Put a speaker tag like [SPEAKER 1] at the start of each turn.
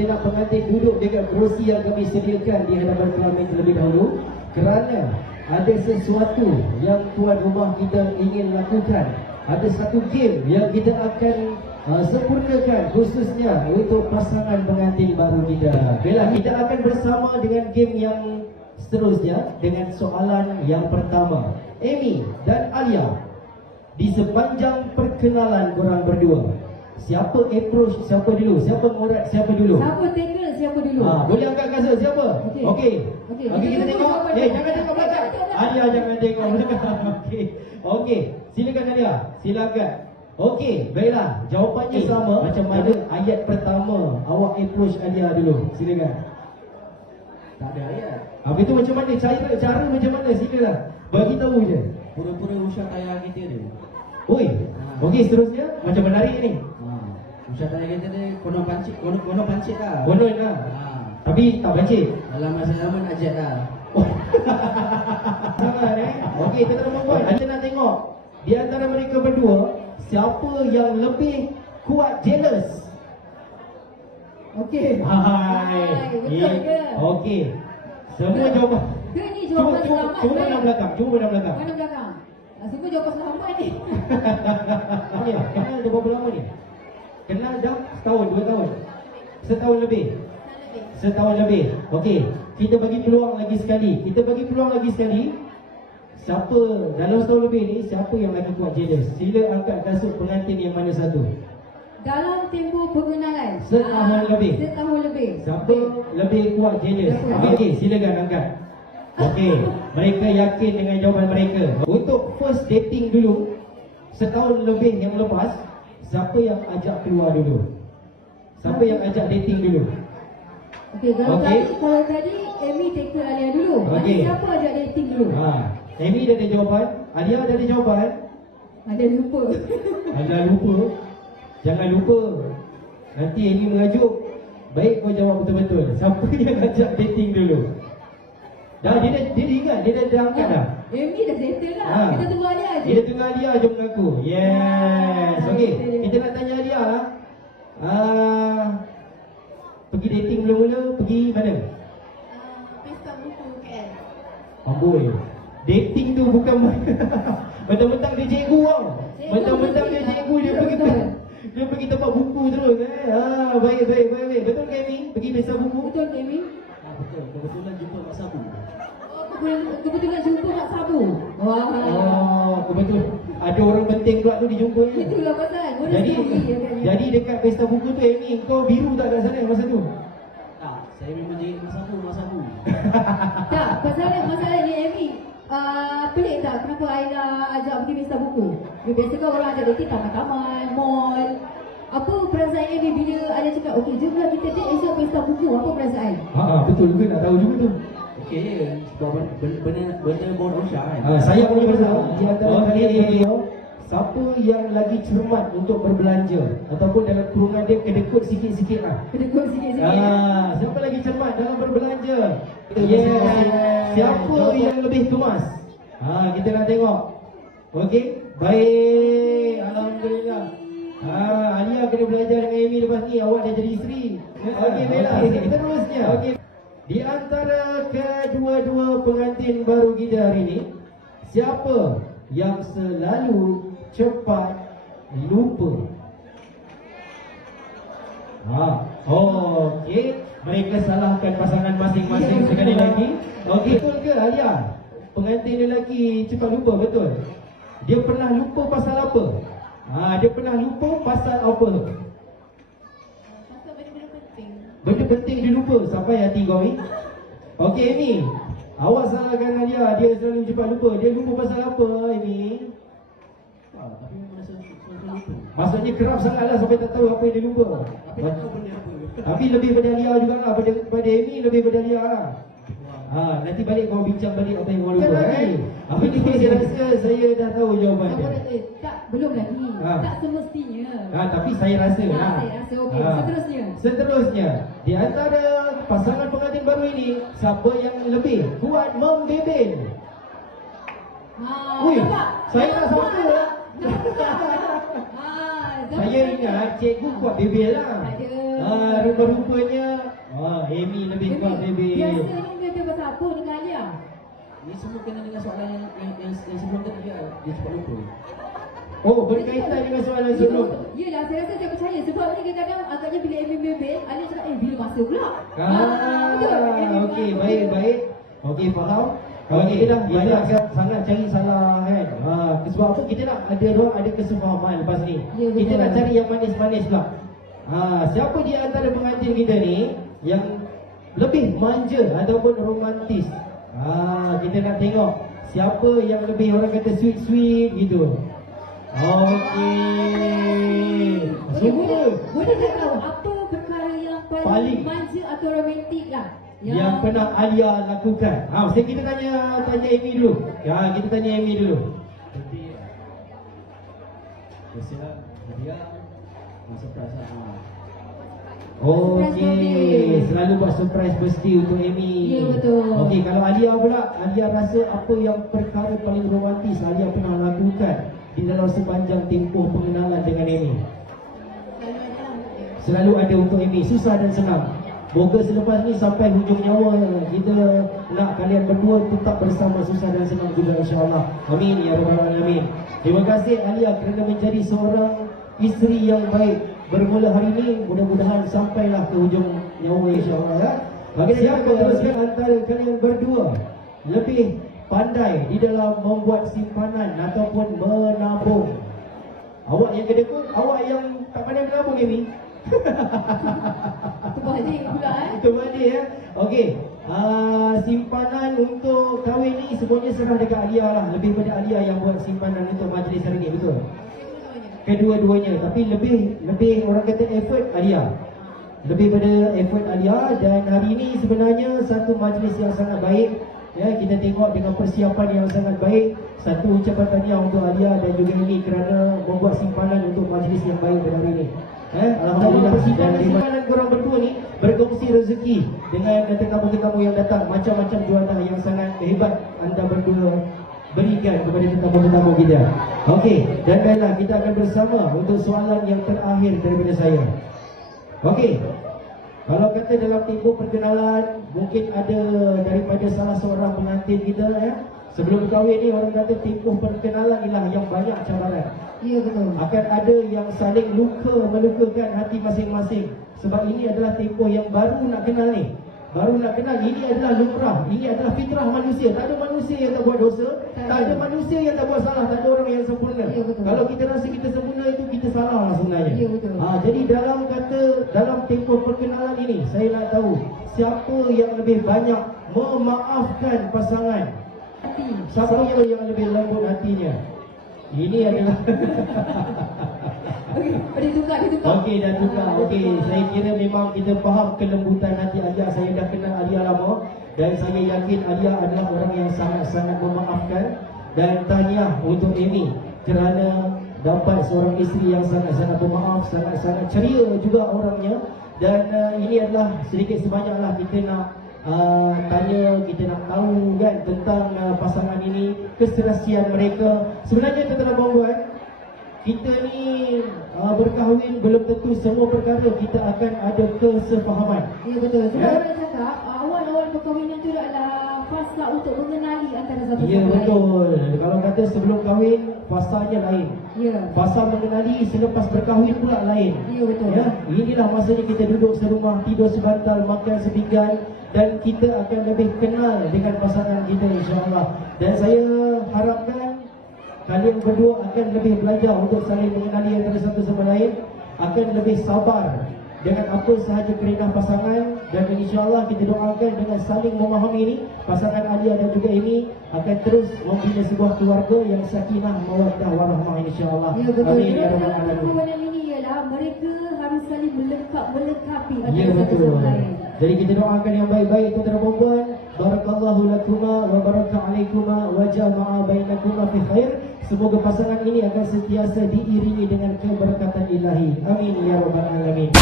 [SPEAKER 1] kita nak pengantin duduk dekat kerusi yang kami sediakan di hadapan kelamin terlebih dahulu kerana ada sesuatu yang tuan rumah kita ingin lakukan. Ada satu game yang kita akan uh, sempurnakan khususnya untuk pasangan pengantin baru kita. Baiklah, kita akan bersama dengan game yang seterusnya dengan soalan yang pertama. Amy dan Alia, di sepanjang perkenalan korang berdua, siapa approach siapa dulu? Siapa ngorat siapa dulu?
[SPEAKER 2] Siapa tackle siapa dulu?
[SPEAKER 1] Ha, boleh angkat kasut siapa?
[SPEAKER 2] Okey.
[SPEAKER 1] Okey.
[SPEAKER 2] Okey,
[SPEAKER 1] Okey,
[SPEAKER 2] kita
[SPEAKER 1] kita
[SPEAKER 2] tengok
[SPEAKER 1] Eh,
[SPEAKER 2] dia.
[SPEAKER 1] jangan tengok
[SPEAKER 2] Eh,
[SPEAKER 1] belakang. Alia jangan tengok belakang. Okey. Okey, silakan Alia. Silakan. Okey, baiklah. Jawapannya sama macam mana ayat pertama awak approach Alia dulu. Silakan.
[SPEAKER 3] Tak ada ayat.
[SPEAKER 1] Habis tu macam mana? Cara cara macam mana? Silakan. Bagi tahu je.
[SPEAKER 3] Pura-pura usah tayar kita dia.
[SPEAKER 1] Oi. Okey, seterusnya macam menarik ni.
[SPEAKER 3] Usah tayar kita dia kono pancit, kono kono pancit dah.
[SPEAKER 1] Konon lah.
[SPEAKER 3] Ha.
[SPEAKER 1] Tapi tak baca.
[SPEAKER 3] Dalam masa lama nak jet dah.
[SPEAKER 1] Sabar eh. Okey, kita nombor poin. Kita nak tengok di antara mereka berdua siapa yang lebih kuat jealous.
[SPEAKER 2] Okey.
[SPEAKER 1] Hai.
[SPEAKER 2] betul
[SPEAKER 1] Ye-
[SPEAKER 2] ke?
[SPEAKER 1] Okey. Semua jawapan.
[SPEAKER 2] Ke ni jawapan
[SPEAKER 1] cuba
[SPEAKER 2] selamat
[SPEAKER 1] cuba
[SPEAKER 2] ke?
[SPEAKER 1] nak belakang. Cuba nak belakang.
[SPEAKER 2] Mana belakang? Semua jawapan selamat ni.
[SPEAKER 1] Ni, kenal dah berapa lama ni? Kenal dah setahun, dua tahun. Setahun lebih. Setahun lebih. Okey, kita bagi peluang lagi sekali. Kita bagi peluang lagi sekali. Siapa dalam setahun lebih ni siapa yang lagi kuat jealous? Sila angkat kasut pengantin yang mana satu.
[SPEAKER 2] Dalam tempoh pengenalan.
[SPEAKER 1] Setahun
[SPEAKER 2] ah,
[SPEAKER 1] lebih.
[SPEAKER 2] Setahun lebih.
[SPEAKER 1] Siapa lebih kuat jealous? Okey, silakan angkat. Okey, mereka yakin dengan jawapan mereka. Untuk first dating dulu, setahun lebih yang lepas, siapa yang ajak keluar dulu? Siapa yang ajak dating dulu?
[SPEAKER 2] Okey, kalau
[SPEAKER 1] Okey.
[SPEAKER 2] tadi kalau tadi Amy tackle Alia dulu.
[SPEAKER 1] Okey.
[SPEAKER 2] siapa ajak dating dulu?
[SPEAKER 1] Ha, Amy dah ada jawapan, Alia dah ada jawapan.
[SPEAKER 2] Ada lupa.
[SPEAKER 1] Anda lupa. Jangan lupa. Nanti Amy mengajuk. Baik kau jawab betul-betul. Siapa yang ajak dating dulu? Dah dia dah dia dah ingat, dia dah, dah angkat dah.
[SPEAKER 2] Amy dah settle lah.
[SPEAKER 1] Ha.
[SPEAKER 2] Kita tunggu Alia aja.
[SPEAKER 1] Dia tengah Alia jom mengaku. Yes.
[SPEAKER 2] Ah,
[SPEAKER 1] Okey, kita nak tanya Alia lah. Ah, pergi dating mula-mula pergi mana?
[SPEAKER 4] Pesta buku KL.
[SPEAKER 1] Amboi. Dating tu bukan Mentang-mentang dia cikgu tau. Mentang-mentang dia cikgu dia pergi dia pergi tempat buku terus eh. Ha, baik baik baik baik. Betul ke ni? Pergi pesta buku?
[SPEAKER 2] Betul ke Amy?
[SPEAKER 3] Ha, betul. Kebetulan jumpa Mak Sabu.
[SPEAKER 2] Oh, kebetulan- kebetulan jumpa Mak Sabu. Wah.
[SPEAKER 1] Oh, betul. Ada orang penting pula tu dijumpa.
[SPEAKER 2] Itulah pasal. Boleh
[SPEAKER 1] Jadi
[SPEAKER 2] sekali agaknya.
[SPEAKER 1] jadi dekat pesta buku tu Amy kau biru tak kat sana masa tu?
[SPEAKER 3] Tak, saya memang jadi Mak Sabu, Mak Sabu.
[SPEAKER 2] Tak, masalah masalahnya Amy. Uh, pelik tak kenapa Aina ajak pergi pesta buku? Dia biasa kan orang ajak dating taman-taman, mall. Apa perasaan Amy bila ada cakap, okey jomlah kita date esok pesta buku. Apa perasaan?
[SPEAKER 1] Ha, ha betul ke nak tahu juga tu.
[SPEAKER 3] Okey je. Sebab benda benda, benda bon Osha kan.
[SPEAKER 1] Ha, saya boleh beritahu di antara
[SPEAKER 3] Okey.
[SPEAKER 1] kalian berdua siapa yang lagi cermat untuk berbelanja ataupun dalam kurungan dia kedekut sikit-sikit lah.
[SPEAKER 2] Kod sikit-sikit.
[SPEAKER 1] Ah, siapa lagi cermat dalam berbelanja? Yeah. Siapa yang lebih kemas? Ha, kita nak tengok. Okey, baik. Alhamdulillah. Ha, Alia kena belajar dengan Amy lepas ni awak dah jadi isteri. Okey, baiklah. Kita terusnya. Okey. Di antara kedua-dua pengantin baru kita hari ini, siapa yang selalu cepat lupa? Ha, oh, okey. Mereka salahkan pasangan masing-masing sekali lagi. Okey, betul ke Alia? Pengantin lelaki cepat lupa, betul? Dia pernah lupa pasal apa? Ha, dia pernah lupa pasal apa?
[SPEAKER 4] Pasal benda-benda penting.
[SPEAKER 1] Benda penting dia lupa sampai hati kau ni. Okey Amy. Awak salahkan Alia, dia selalu cepat lupa. Dia lupa pasal apa Amy?
[SPEAKER 3] Ha, tapi memang rasa rasa lupa.
[SPEAKER 1] Maksudnya kerap sangatlah sampai tak tahu apa yang dia lupa.
[SPEAKER 3] Tapi tak tahu benda apa.
[SPEAKER 1] Tapi lebih pada Alia juga lah pada, pada Amy lebih pada Alia lah. Ha, nanti balik kau bincang balik apa yang kau lupa
[SPEAKER 2] Kan?
[SPEAKER 1] Apa ni saya rasa saya dah tahu jawapan
[SPEAKER 2] Apa
[SPEAKER 1] dia.
[SPEAKER 2] Tak, belum lagi.
[SPEAKER 1] Ha.
[SPEAKER 2] Tak semestinya.
[SPEAKER 1] Ha, tapi saya rasa
[SPEAKER 2] Ha,
[SPEAKER 1] lah.
[SPEAKER 2] saya rasa okey.
[SPEAKER 1] Ha.
[SPEAKER 2] Seterusnya.
[SPEAKER 1] Seterusnya, di antara pasangan pengantin baru ini, siapa yang lebih kuat membebel?
[SPEAKER 2] Ha,
[SPEAKER 1] Ui,
[SPEAKER 2] nampak?
[SPEAKER 1] saya tak sangka.
[SPEAKER 2] Ha,
[SPEAKER 1] Saya ingat cikgu kuat bebel lah.
[SPEAKER 2] Ada.
[SPEAKER 1] Ah, rupa-rupanya Ah, Amy lebih kuat baby.
[SPEAKER 2] Biasa ni dia pasal apa dengan Alia?
[SPEAKER 3] Ni semua kena dengan soalan yang yang, yang, yang sebelum tadi dia dia cepat lupa.
[SPEAKER 1] Oh, berkaitan dengan soalan sebelum.
[SPEAKER 2] Ya, Yelah, saya rasa saya percaya sebab ni kadang-kadang agaknya bila Amy bebel, Alia cakap, eh bila masa pula?
[SPEAKER 1] Ah,
[SPEAKER 2] betul. Amy
[SPEAKER 1] okey, baik, baik. Okey, faham. Kalau kita dah kita agak sangat cari salah kan. Ha, sebab apa kita nak ada orang ada kesefahaman lepas ni.
[SPEAKER 2] Ya, betul.
[SPEAKER 1] kita nak cari yang manis-manis pula. Ha, siapa di antara pengantin kita ni yang lebih manja ataupun romantis? Ha, kita nak tengok siapa yang lebih orang kata sweet-sweet gitu. Okey. Semua
[SPEAKER 2] boleh, boleh tak tahu apa perkara yang paling,
[SPEAKER 1] Paling.
[SPEAKER 2] manja atau romantik lah?
[SPEAKER 1] Yang pernah Alia lakukan. Ha, saya kita tanya tanya Amy dulu. Ya, kita tanya Amy dulu.
[SPEAKER 3] Biasa dia masa perasaan
[SPEAKER 1] Okey, selalu buat surprise birthday untuk Amy.
[SPEAKER 2] Ya, betul.
[SPEAKER 1] Okey, kalau Alia pula, Alia rasa apa yang perkara paling romantis Alia pernah lakukan di dalam sepanjang tempoh pengenalan dengan Amy? Selalu ada untuk Amy, susah dan senang. Moga selepas ni sampai hujung nyawa kita nak kalian berdua tetap bersama susah dan senang juga insyaAllah. Amin ya rabbal alamin. Terima kasih Alia kerana menjadi seorang isteri yang baik. Bermula hari ini mudah-mudahan sampailah ke hujung nyawa insyaAllah ya. Bagi siapa teruskan antara kalian berdua lebih pandai di dalam membuat simpanan ataupun menabung. Awak yang kedekut, awak yang tak pandai menabung Amy.
[SPEAKER 2] Pula eh.
[SPEAKER 1] Itu mana ya? Okey. Uh, simpanan untuk kahwin ni semuanya serah dekat Alia lah. Lebih pada Alia yang buat simpanan untuk majlis hari ni, betul?
[SPEAKER 4] Kedua-duanya.
[SPEAKER 1] Kedua-duanya. Tapi lebih lebih orang kata effort Alia. Lebih pada effort Alia dan hari ini sebenarnya satu majlis yang sangat baik. Ya, kita tengok dengan persiapan yang sangat baik. Satu ucapan tahniah untuk Alia dan juga ini kerana membuat simpanan untuk majlis yang baik pada hari ini. Eh, Alhamdulillah simpanan simpanan korang berdua ni berkongsi rezeki dengan tetamu-tetamu yang datang macam-macam jualan yang sangat hebat anda berdua berikan kepada tetamu-tetamu kita. Okey, dan baiklah kita akan bersama untuk soalan yang terakhir daripada saya. Okey. Kalau kata dalam tempoh perkenalan mungkin ada daripada salah seorang pengantin kita ya. Sebelum kahwin ni orang kata tempoh perkenalan ialah yang banyak cabaran.
[SPEAKER 2] Ya betul.
[SPEAKER 1] Akan ada yang saling luka melukakan hati masing-masing. Sebab ini adalah tempoh yang baru nak kenal ni. Baru nak kenal ini adalah lumrah. Ini adalah fitrah manusia. Tak ada manusia yang tak buat dosa, tak ada manusia yang tak buat salah, tak ada orang yang sempurna.
[SPEAKER 2] Ya, betul.
[SPEAKER 1] Kalau kita rasa kita sempurna itu kita salah lah sebenarnya.
[SPEAKER 2] Ya, betul.
[SPEAKER 1] Ha, jadi dalam kata dalam tempoh perkenalan ini saya nak tahu siapa yang lebih banyak memaafkan pasangan.
[SPEAKER 2] Hati.
[SPEAKER 1] Siapa yang lebih lembut hatinya? Ini adalah
[SPEAKER 2] Okey, dia tukar, dia tukar.
[SPEAKER 1] Okey dah tukar. Okey, saya kira memang kita faham kelembutan hati Alia. Saya dah kenal Alia lama dan saya yakin Alia adalah orang yang sangat-sangat memaafkan dan tahniah untuk Amy kerana dapat seorang isteri yang sangat-sangat pemaaf, sangat-sangat ceria juga orangnya dan uh, ini adalah sedikit sebanyaklah kita nak uh, tanya, kita nak tahu kan tentang uh, pasangan ini, keserasian mereka. Sebenarnya tuan-tuan dan puan kita ni uh, berkahwin belum tentu semua perkara kita akan ada kesefahaman.
[SPEAKER 2] Ya betul. Sebab
[SPEAKER 1] Ya.
[SPEAKER 2] orang cakap awal-awal perkahwinan tu adalah fasa untuk mengenali antara satu
[SPEAKER 1] Ya
[SPEAKER 2] sama lain.
[SPEAKER 1] betul. Kalau kata sebelum kahwin fasanya lain.
[SPEAKER 2] Ya.
[SPEAKER 1] Fasa mengenali selepas berkahwin pula lain.
[SPEAKER 2] Ya betul.
[SPEAKER 1] Ya, inilah masanya kita duduk serumah, tidur sebantal, makan sepinggan dan kita akan lebih kenal dengan pasangan kita insya-Allah. Dan saya harapkan kalian berdua akan lebih belajar untuk saling mengenali antara satu sama lain, akan lebih sabar dengan apa sahaja kerenah pasangan dan insya-Allah kita doakan dengan saling memahami ini pasangan Alia dan juga ini akan terus membina sebuah keluarga yang sakinah mawaddah warahmah insya-Allah.
[SPEAKER 2] Ya betul.
[SPEAKER 1] Amin ya rabbal alamin.
[SPEAKER 2] ini ialah mereka harus saling melengkap melengkapi
[SPEAKER 1] Ya betul. Jadi kita doakan yang baik-baik tuan-tuan dan puan. Barakallahu lakuma wa baraka alaikuma wa jama'a bainakuma fi khair. Semoga pasangan ini akan sentiasa diiringi dengan keberkatan ilahi. Amin ya rabbal alamin.